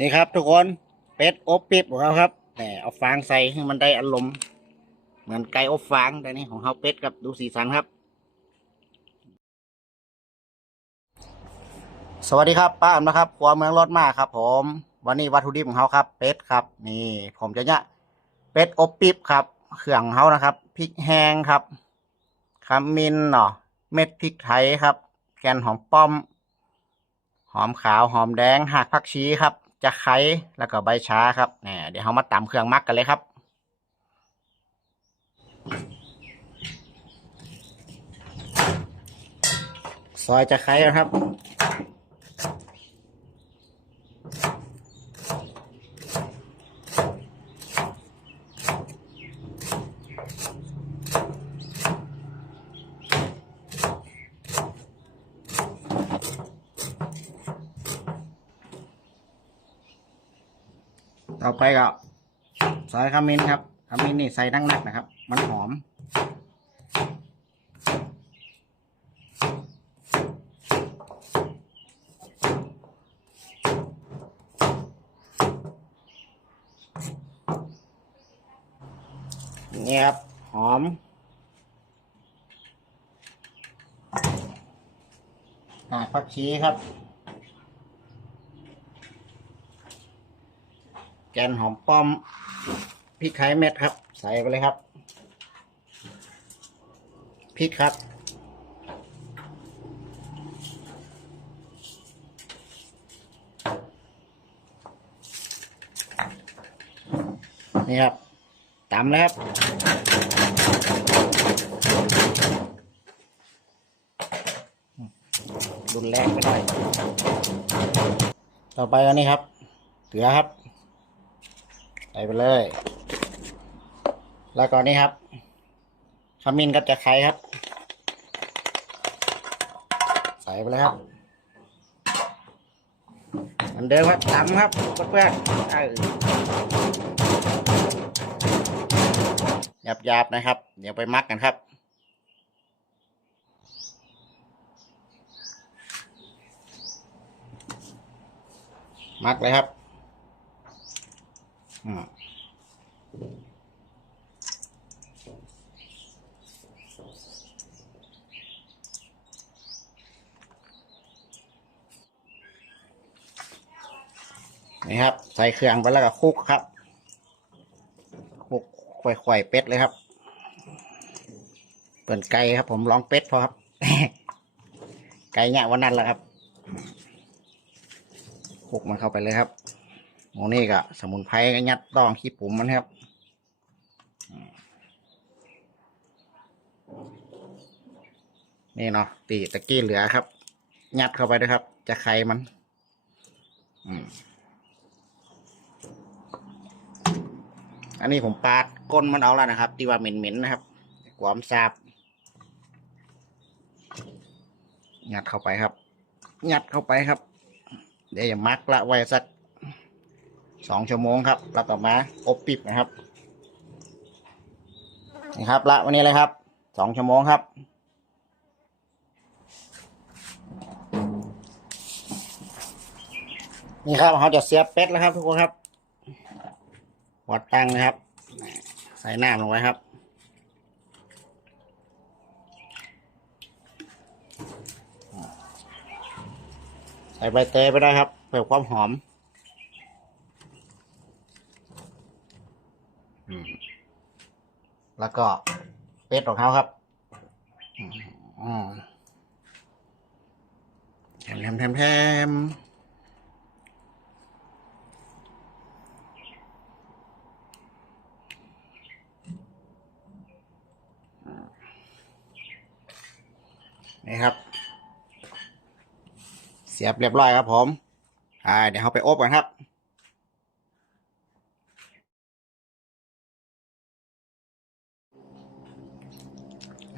นี่ครับทุกคนเป็ดอบปิบของเราครับแหมเอาฟางใส่ให้มันได้อารมณ์เหมือนไก่อบฟางแต่นี่ของเขาเป็ดครับดูสีสันครับ สวัสดีครับป้าอำนะครับครัวเมืองรถมากครับ ผม วันนี้วัตถุดิบของเขาครับ เป็ดครับ นี่ ผมจะเนี่ยเป็ดอบปิบครับเครื่องเขานะครับพริกแห้งครับขมิ้นเนาะเม็ดพริกไทยครับ แกนหอมป้อม หอมขาวหอมแดงหักผักชีครับ จะไข้แล้วก็ใบชาครับแหมเดี๋ยวเรามาตำเครื่องมักกันเลยครับ ซอยจะไคร้นะครับ ต่อไปก็ซอยขมิ้นครับขมิ้นนี่ใส่นักๆนะครับ มันหอม นี่ครับ หอม หาผักชีครับ กนหอมป้อมพริกไทยเม็ดครับ ใส่ไปเลยครับพริกครับ นี่ครับตำเลยครับรุนแรงไปหน่อย ต่อไปอันนี้ครับ เกลือครับ ใส่ไปเลย แล้วก็นี่ครับขมิ้นกับจะไคร้ครับ ใส่ไปเลยครับเหมือนเดิมครับตำครับเพื่อนๆเออหยาบๆนะครับ เดี๋ยวไปมักกันครับมักเลยครับ อืมนี่ครับ ใส่เครื่องไปแล้วก็คลุกครับคลุกข่อยๆเป็ดเลยครับ เปิดไก่ครับ ผมลองเป็ดพอครับ ไก่เนี่ยวันนั้นแหละครับคลุกมันเข้าไปเลยครับ โอ้นี่ก็สมุนไพรก็ยัดดองขี้ปุ๋มมันครับนี่เนาะตีตะกี้เหลือครับ ยัดเข้าไปด้วยครับ จะไขมันอันนี้ผมปาดก้นมันเอาแล้วนะครับ ที่ว่าเหม็นๆนะครับความซาบยัดเข้าไปครับ ยัดเข้าไปครับ เดี๋ยวอย่ามักละไว้สัก สองชั่วโมงครับแล้วต่อมาอบปิบนะครับนี่ครับละวันนี้เลยครับสองชั่วโมงครับนี่ครับเขาจะเสียบเป็ดแล้วครับทุกคนครับวัดตังนะครับ ใส่น้ำลงไว้ครับใส่ใบเตยไปได้ครับเพื่อความหอม อืม แล้วก็เป็ดของเขาครับแถมแถมแถมแถมนี่ครับ เสียบเรียบร้อยครับผม อ่า เดี๋ยวเขาไปอบกันครับ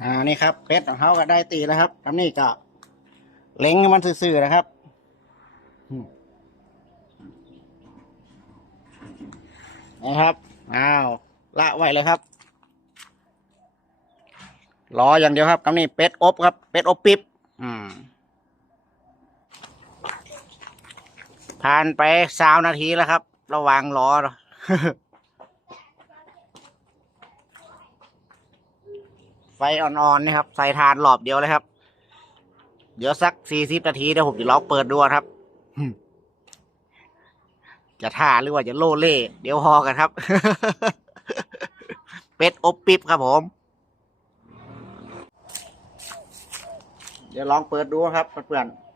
อ่านี่ครับเป็ดของเขาก็ได้ตีแล้วครับทำนี่ก็เล็งให้มันซื่อๆนะครับนะครับอ้าวละไว้เลยครับรออย่างเดียวครับกำนี่เป็ดอบครับ เป็ดอบปิ๊บอืมผ่านไปสาวนาทีแล้วครับ ระหว่างรอ ฟอ่อนๆนี่ครับ ใส่ทานหลอบเดียวเลยครับ เดี๋ยวสักสี่สิบนาทีเดี๋ยวผมจะลองเปิดดูครับ จะท่าหรือว่าจะโล่เล่เดี๋ยวพอกันครับ เป็ดอบปิ๊บครับผม เดี๋ยวลองเปิดดูครับเพื่อนๆ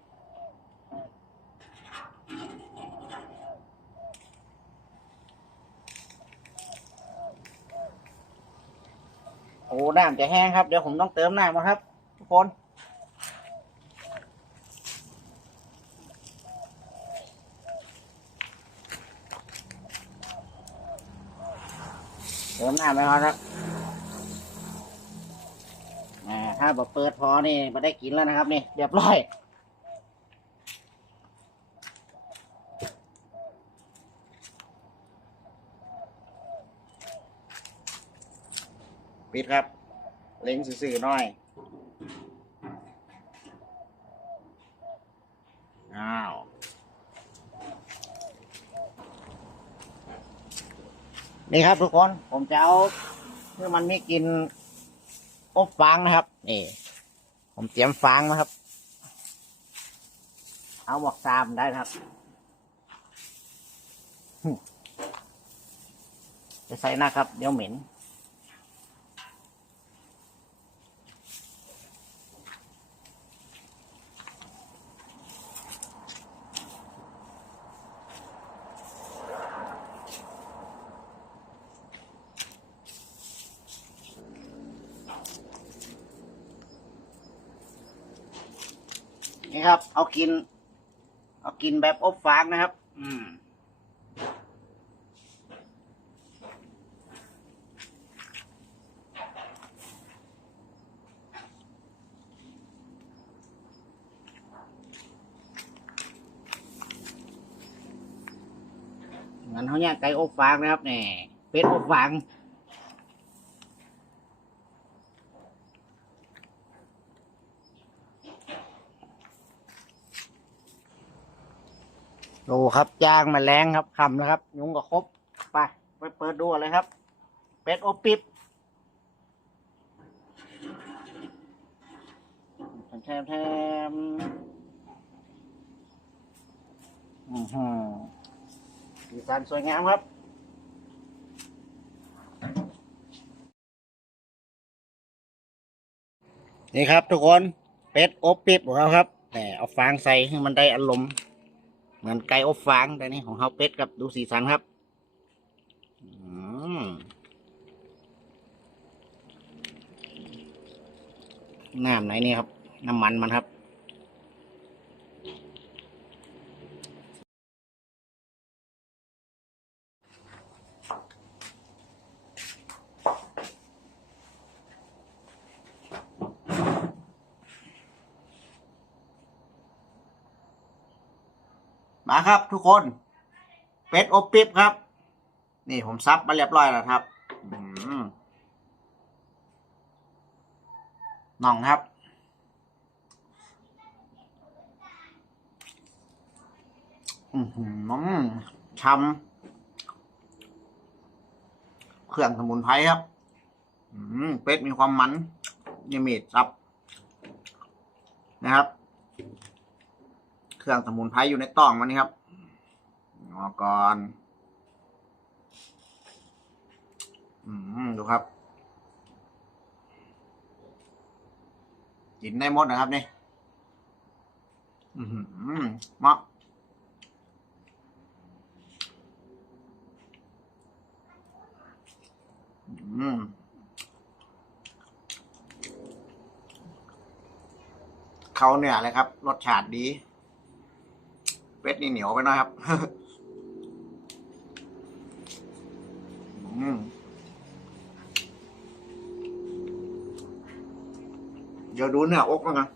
อ้น้ำจะแห้งครับ เดี๋ยวผมต้องเติมน้ำนะครับ ทุกคนเติมน้ำไปก่อนครับอ่าถ้าแบบเปิดพอนี่มาได้กินแล้วนะครับนี่เรียบร้อย ปิดครับเล็งสื่อๆหน่อยอ้าวนี่ครับทุกคนผมจะเอาเพื่อมันไม่กินอบฟางนะครับนี่ผมเตรียมฟางนะครับ เอาหมวกซามได้ครับ จะใส่นะครับ เดี๋ยวเหม็น นี่ครับ เอากิน เอากินแบบอบฟางนะครับ อืมงั้นเขาเนี่ยไก่อบฟางนะครับนี่เป็ดอบฟาง ดูครับจ้างมาแรงครับคำนะครับ ยุงก็ครบไปไปเปิดดูเลยครับ เป็ดโอปิบแทมแทมอือหือสีสันสวยงามครับนี่ครับทุกคนเป็ดอบปิบของเราครับแต่เอาฟางใส่ให้มันได้อารมณ์ เหมือนไก่อบฟางแต่นี่ของเฮาเป็ดครับดูสีสันครับอืมน้ำไหนนี่ครับ น้ำมันมันครับ มาครับทุกคน เป็ดอบปิ๊บครับ นี่ผมซับมาเรียบร้อยแล้วครับน่องครับ อือหือชำ เครื่องสมุนไพรครับ อืมเป็ดมีความมันยังมีซับ นะครับ เครื่องสมุนไพรอยู่ในต้องมันนี่ครับงอก่อนอืมดูครับ กินได้หมดนะครับนี่อืมเหมาะอืมเขาเนี่ยเลยครับ รสชาติดี เป็ดนี่เหนียวไปหนะครับ อืมเดี๋ยวดูเนื้ออกแล้วกัน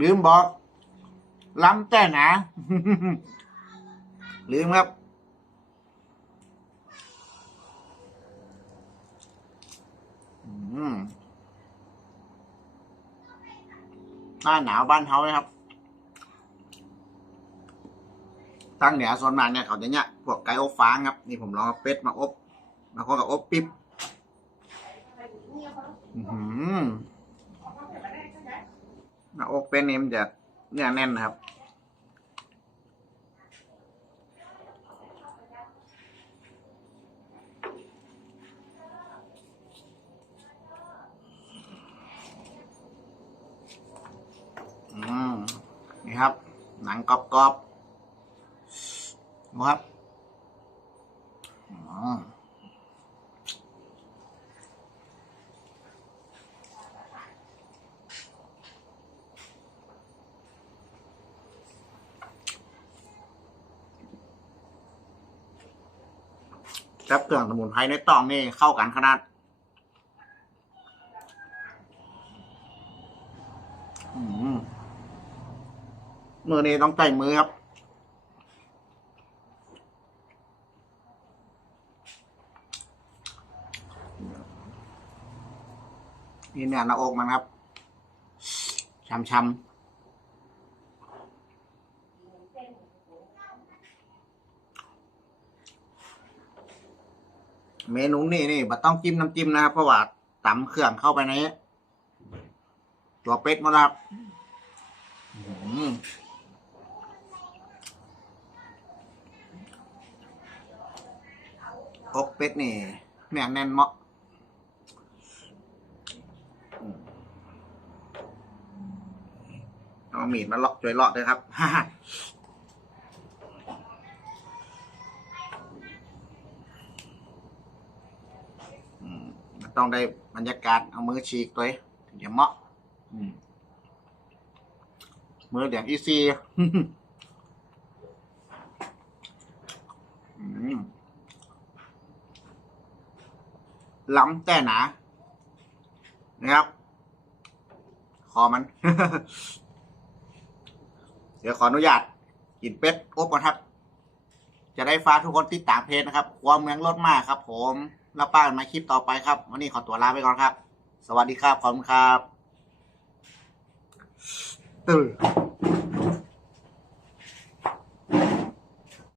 ลืมบอก ล้ำแต่หนะลืมครับอืมหน้าหนาวบ้านเขานะครับ ตั้งเหนือส่วนมากเนี่ยเขาจะเนี่ยพวกไก่อบฟางครับ นี่ผมลองเอาเป็ดมาอบบาคนก็อบปิ๊บอื้อหือหน้าอกเป็ดนี่มันจะเนื้อแน่นนะครับอืมนี่ครับ หนังกรอบๆ ครับอืมจับเครื่องสมุนไพรในตองนี่เข้ากันขนาดมือนี้ต้องใจมือครับ นี่เนี่ยหน้าอกมันครับช้ำๆเมนูนี่นี่บัต้องจิ้มน้ำจิ้มนะครับเพราะว่าตำเครื่องเข้าไปในตัวเป็ดมาครับอืมอกเป็ดนี่แน่นแน่นเหมาะอืม เอามีดมาเลาะช่วยเลาะด้วยครับต้องได้บรรยากาศเอามือฉีกตัวเองถึงจะเหมาะอืมมือเดียงอีซีล้ำแต่หนานะครับ คอมัน เดี๋ยวขออนุญาตกินเป็ดอบก่อนครับ จะได้ฟ้าทุกคนติดตามเพจนะครับ ความเมืองลดมากครับ ผมแล้วป้ากันมาคลิปต่อไปครับ วันนี้ขอตัวลาไปก่อนครับ สวัสดีครับ ขอบคุณครับ ตื่น